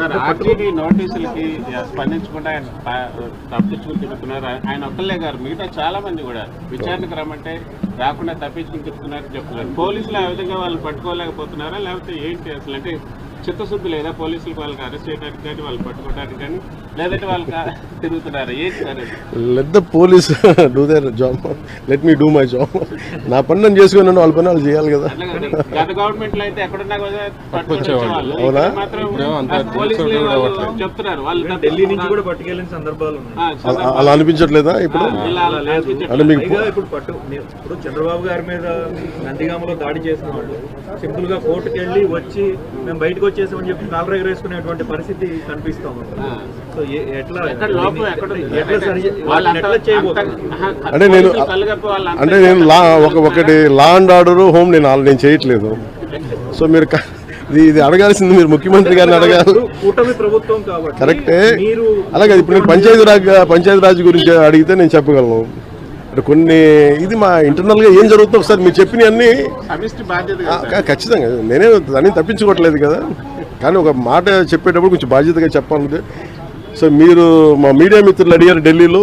Sir RTD నోటీసులకి స్పందించకుండా ఆయన తప్పించుకుని తిరుగుతున్నారు. ఆయన ఒక్కళ్ళే గారు మిగతా చాలా మంది కూడా విచారణకు రమ్మంటే రాకుండా తప్పించుకుని తిరుగుతున్నారని చెప్తున్నారు. పోలీసులు ఆ విధంగా వాళ్ళు పట్టుకోలేకపోతున్నారా లేకపోతే ఏంటి అసలు? అంటే చిత్తశుద్ధి లేదా పోలీసులకు వాళ్ళకి అరెస్ట్ చేయడానికి కానీ వాళ్ళు పట్టుకోవడానికి కానీ, లేదంటే వాళ్ళకి తిరుగుతున్నారా ఏంటి sir? Let the police do their job, let me do my job. నా పని నేను చేసుకున్నాను, వాళ్ళ పని వాళ్ళు చేయాలి కదా. గత గవర్నమెంట్ లో అయితే ఎక్కడున్నా కూడా పట్టుకొచ్చేవాళ్ళు. అవునా? చెప్తున్నారు వాళ్ళు ఢిల్లీ నుంచి కూడా పట్టుకెళ్ళిన సందర్భాలు అలా అనిపించట్లేదా ఇప్పుడు? అంటే మీకు ఇప్పుడు చంద్రబాబు గారి మీద నందిగామలో దాడి చేసిన వాళ్ళు సింపుల్ గా కోర్టుకు వెళ్ళి వచ్చి మేము బయటకు వచ్చేసామని చెప్పి కాలర్ ఎగరేసుకునేటువంటి పరిస్థితి కనిపిస్తాం. సో ఎట్లా అంటే నేను ఒకటి లా అండ్ ఆర్డర్ హోమ్ నేను చేయట్లేదు. సో మీరు ఇది అడగాల్సింది మీరు ముఖ్యమంత్రి గారిని అడగాలి. కూటమి ప్రభుత్వం కాబట్టి కరెక్టే. అలాగే ఇప్పుడు నేను పంచాయతీ రాజ్ గురించి అడిగితే నేను చెప్పగలను. అంటే కొన్ని ఇది మా ఇంటర్నల్ గా ఏం జరుగుతుందో ఒకసారి మీరు చెప్పిన అన్ని ఖచ్చితంగా నేనే దాన్ని తప్పించుకోవట్లేదు కదా, కానీ ఒక మాట చెప్పేటప్పుడు కొంచెం బాధ్యతగా చెప్పాలి. సో మీరు మా మీడియా మిత్రులు అడిగారు ఢిల్లీలో,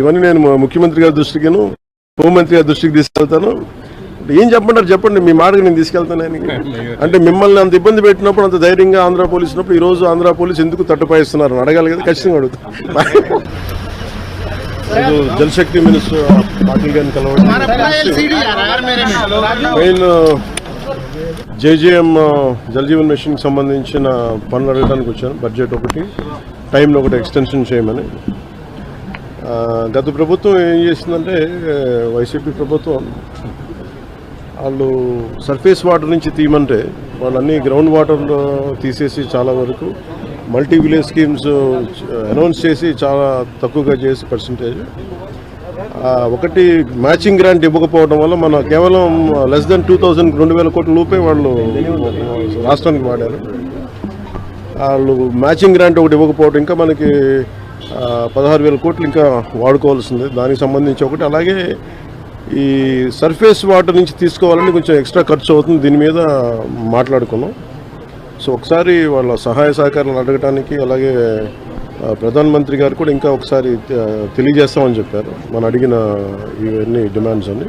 ఇవన్నీ నేను ముఖ్యమంత్రి గారి దృష్టికిను హోంమంత్రి గారి దృష్టికి తీసుకెళ్తాను. ఏం చెప్పంటారు చెప్పండి, మీ మాటకు నేను తీసుకెళ్తాను. అంటే మిమ్మల్ని అంత ఇబ్బంది పెట్టినప్పుడు, అంత ధైర్యంగా ఆంధ్ర పోలీసు ఉన్నప్పుడు ఈరోజు ఆంధ్ర పోలీసు ఎందుకు తట్టుపాయిస్తున్నారు అడగాలి కదా, ఖచ్చితంగా అడుగుతాను. జలశక్తి మినిస్టర్ పాటిల్ గారిని కలవడం, main JJM Jal Jeevan mission సంబంధించిన పనులు అడగడానికి వచ్చాను. బడ్జెట్ ఒకటి, టైంలో ఒకటి ఎక్స్టెన్షన్ చేయమని. గత ప్రభుత్వం ఏం చేసిందంటే వైసీపీ ప్రభుత్వం వాళ్ళు సర్ఫేస్ వాటర్ నుంచి తీయమంటే వాళ్ళన్నీ గ్రౌండ్ వాటర్లో తీసేసి చాలా వరకు మల్టీ విలేజ్ స్కీమ్స్ అనౌన్స్ చేసి చాలా తక్కువగా చేసి పర్సంటేజ్. ఒకటి మ్యాచింగ్ గ్రాంట్ ఇవ్వకపోవడం వల్ల మన కేవలం లెస్ దెన్ 2,000 కోట్ల రూపాయ వాళ్ళు రాష్ట్రానికి వాడారు. వాళ్ళు మ్యాచింగ్ గ్రాంట్ ఒకటి ఇవ్వకపోవడం, ఇంకా మనకి 16,000 కోట్లు ఇంకా వాడుకోవాల్సింది. దానికి సంబంధించి ఒకటి, అలాగే ఈ సర్ఫేస్ వాటర్ నుంచి తీసుకోవాలని కొంచెం ఎక్స్ట్రా ఖర్చు అవుతుంది, దీని మీద మాట్లాడుకున్నాం. సో ఒకసారి వాళ్ళ సహాయ సహకారాలు అడగటానికి, అలాగే ప్రధానమంత్రి గారు కూడా ఇంకా ఒకసారి తెలియజేస్తామని చెప్పారు మనం అడిగిన ఇవన్నీ డిమాండ్స్ అని.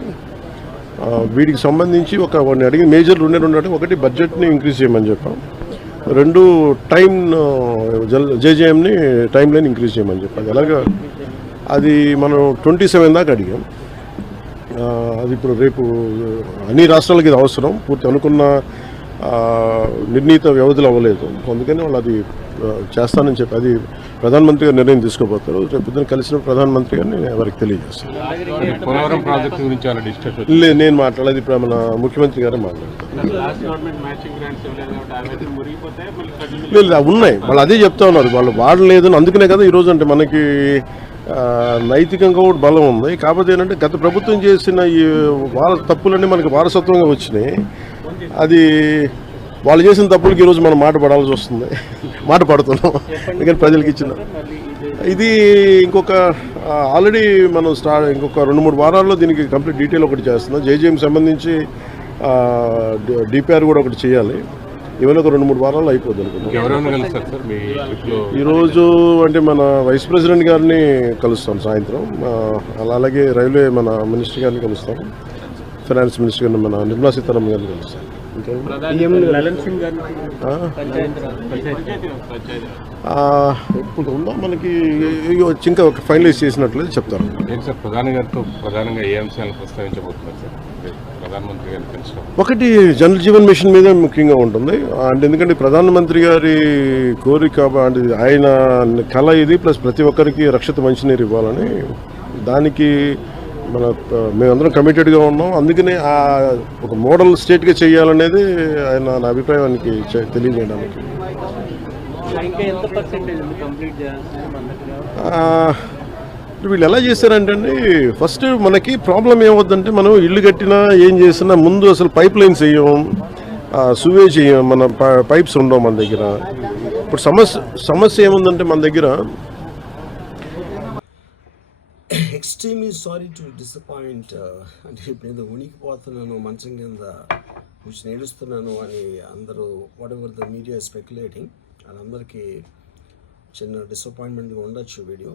వీటికి సంబంధించి వాడిని అడిగిన మేజర్ రెండు, ఒకటి బడ్జెట్ని ఇంక్రీజ్ చేయమని చెప్పాం, రెండు టైం జేజేఎంని టైం లైన్ ఇంక్రీజ్ చేయమని చెప్పాలి. అలాగా అది మనం 27 దాకా అడిగాం. అది ఇప్పుడు రేపు అన్ని రాష్ట్రాలకి ఇది అవసరం, పూర్తి అనుకున్న నిర్ణీత వ్యవధిలో అవ్వలేదు. అందుకని వాళ్ళు అది చేస్తానని చెప్పి అది ప్రధానమంత్రి గారు నిర్ణయం తీసుకోబోతారు. రేపు పొద్దున కలిసిన ప్రధానమంత్రి గారిని వారికి తెలియజేస్తాను. లేదు, నేను మాట్లాడలేదు, ఇప్పుడు మన ముఖ్యమంత్రి గారే మాట్లాడతారు. లేదు, ఉన్నాయి, వాళ్ళు అదే చెప్తా ఉన్నారు, వాళ్ళు వాడలేదు. అందుకనే కదా ఈరోజు అంటే మనకి నైతికంగా కూడా బలం ఉంది. కాకపోతే ఏంటంటే గత ప్రభుత్వం చేసిన ఈ తప్పులన్నీ మనకి వారసత్వంగా వచ్చినాయి. అది వాళ్ళు చేసిన తప్పులకి ఈరోజు మనం మాట పడాల్సి వస్తుంది, మాట పడుతున్నాం. ఎందుకంటే ప్రజలకు ఇచ్చిన ఇది ఇంకొక ఆల్రెడీ మనం ఇంకొక 2-3 వారాల్లో దీనికి కంప్లీట్ డీటెయిల్ ఒకటి చేస్తున్నాం. జేజేఎం సంబంధించి డిపిఆర్ కూడా ఒకటి చేయాలి. ఇవన్నీ ఒక 2-3 వారాల్లో అయిపోద్ది అనుకుంటున్నాం. ఈరోజు అంటే మన వైస్ ప్రెసిడెంట్ గారిని కలుస్తాం సాయంత్రం, అలాగే రైల్వే మన మినిస్టర్ గారిని కలుస్తాం, ఫైనాన్స్ మినిస్టర్ గారిని మన నిర్మలా సీతారామన్ గారిని కలుస్తాం. ఇప్పుడు ఉందా మనకి ఇంకా ఫైనలైజ్ చేసినట్లయితే చెప్తారు. ప్రధానంగా ఏ అంశాలను ప్రస్తావించబోతున్నారు సార్ ప్రధానమంత్రి గారు? ఒకటి జల్ జీవన్ మిషన్ మీద ముఖ్యంగా ఉంటుంది. అంటే ఎందుకంటే ప్రధానమంత్రి గారి కోరిక, అంటే ఆయన కళ ఇది, ప్లస్ ప్రతి ఒక్కరికి రక్షిత మంచినీరు ఇవ్వాలని, దానికి మేమందరం కమిటెడ్గా ఉన్నాం. అందుకనే ఒక మోడల్ స్టేట్గా చేయాలనేది ఆయన నా అభిప్రాయానికి తెలియజేయడానికి. వీళ్ళు ఎలా చేశారంటే అండి, ఫస్ట్ మనకి ప్రాబ్లం ఏమవుద్దంటే, మనం ఇల్లు కట్టినా ఏం చేసినా ముందు అసలు పైప్ లైన్స్ వేయం, సువేజ్ వేయం, మన పైప్స్ ఉండవు మన దగ్గర. ఇప్పుడు సమస్య ఏముందంటే మన దగ్గర ఎక్స్ట్రీమ్లీ సారీ టు డిసప్పాయింట్. అంటే ఇప్పుడు ఏదో ఉనికిపోతున్నాను, మంచం కింద కూర్చొని ఏడుస్తున్నాను అని అందరూ what ever the media speculating. వాళ్ళందరికీ చిన్న డిసప్పాయింట్మెంట్గా ఉండొచ్చు వీడియో.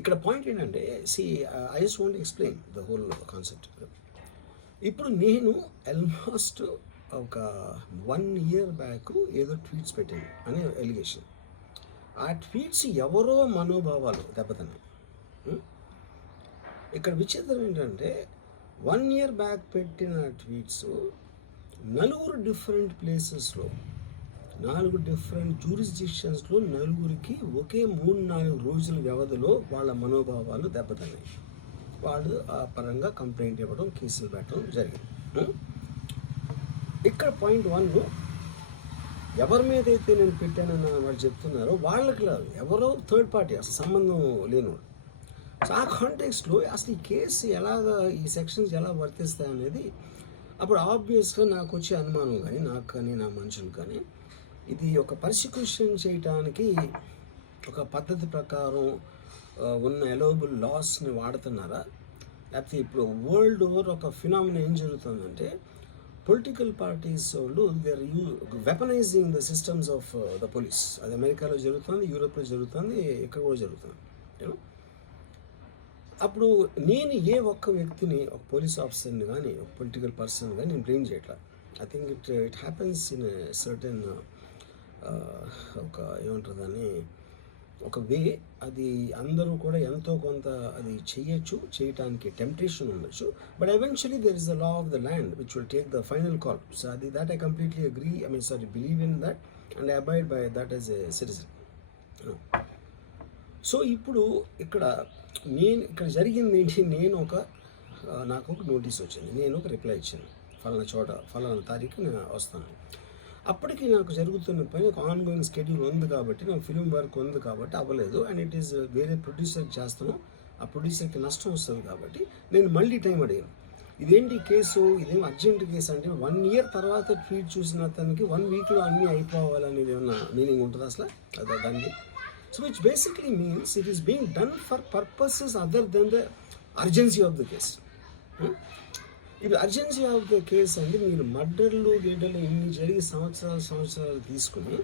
ఇక్కడ పాయింట్ ఏంటంటే I just want explain the whole concept. ఇప్పుడు నేను ఆల్మోస్ట్ ఒక 1 year బ్యాక్ ఏదో ట్వీట్స్ పెట్టాను అనే ఎలిగేషన్. ఆ ట్వీట్స్ ఎవరో మనోభావాలు దెబ్బతిన్నాయి. ఇక్కడ విచిత్రం ఏంటంటే 1 year బ్యాక్ పెట్టిన ట్వీట్స్ 4 డిఫరెంట్ ప్లేసెస్లో 4 డిఫరెంట్ జ్యూరిస్డిక్షన్స్లో 4కి ఒకే 3-4 రోజుల వ్యవధిలో వాళ్ళ మనోభావాలు దెబ్బతిన్నాయి. వాళ్ళు ఆ పరంగా కంప్లైంట్ ఇవ్వడం, కేసులు పెట్టడం జరిగింది. ఇక్కడ పాయింట్ 1, ఎవరి మీద అయితే నేను పెట్టానని వాళ్ళు చెప్తున్నారో వాళ్ళకి లేదు, ఎవరో థర్డ్ పార్టీ, అసలు సంబంధం లేనివాడు. సో ఆ కాంటెక్స్ట్లో అసలు ఈ కేసు ఎలాగా, ఈ సెక్షన్స్ ఎలా వర్తిస్తాయి అనేది అప్పుడు ఆబ్వియస్గా నాకు వచ్చే అనుమానం కానీ, నాకు కానీ నా మనుషులు కానీ, ఇది ఒక పర్సిక్యూషన్ చేయటానికి ఒక పద్ధతి ప్రకారం ఉన్న ఎలోబుల్ లాస్ని వాడుతున్నారా, లేకపోతే ఇప్పుడు వరల్డ్ ఓవర్ ఒక ఫినామినా ఏం జరుగుతుందంటే పొలిటికల్ పార్టీస్ వాళ్ళు they are weaponizing the systems of the police. అది అమెరికాలో జరుగుతుంది, యూరోప్లో జరుగుతుంది, ఇక్కడ కూడా జరుగుతుంది. అప్పుడు నేను ఏ ఒక్క వ్యక్తిని, ఒక పోలీస్ ఆఫీసర్ని కానీ, ఒక పొలిటికల్ పర్సన్ కానీ నేను బ్లేమ్ చేయట్లా. I think it happens in certain ఒక ఏమంటారు దాన్ని, ఒక వే. అది అందరూ కూడా ఎంతో కొంత అది చేయటానికి టెంప్టేషన్ ఉండొచ్చు. But eventually there is the law of the land which will take the final call. So అది that I completely agree, believe in that and abide by that as a citizen. So ఇప్పుడు ఇక్కడ జరిగింది ఏంటి, నాకు ఒక notice వచ్చింది, నేను ఒక రిప్లై ఇచ్చాను, ఫలానా చోట ఫలానా తారీఖు నేను వస్తాను. అప్పటికి నాకు జరుగుతున్న పని ఒక ఆన్గోయింగ్ షెడ్యూల్ ఉంది కాబట్టి, నాకు ఫిలిం వర్క్ ఉంది కాబట్టి అవ్వలేదు. అండ్ ఇట్ ఈస్ వేరే ప్రొడ్యూసర్కి చేస్తాను, ఆ ప్రొడ్యూసర్కి నష్టం వస్తుంది కాబట్టి నేను మళ్ళీ టైం అడిగాను. ఇదేంటి కేసు, ఇదేం అర్జెంట్ కేసు అంటే 1 year తర్వాత ట్వీట్ చూసిన అతనికి 1 weekలో అన్నీ అయిపోవాలనేది ఏమన్నా మీనింగ్ ఉంటుంది అసలు దానికి? So which basically means it is being done for purposes other than the urgency of the case. ఇప్పుడు అర్జెన్సీ ఆఫ్ ద కేసు అంటే మీరు మర్డర్లు ఇన్ని జరిగి సంవత్సరాలు తీసుకుని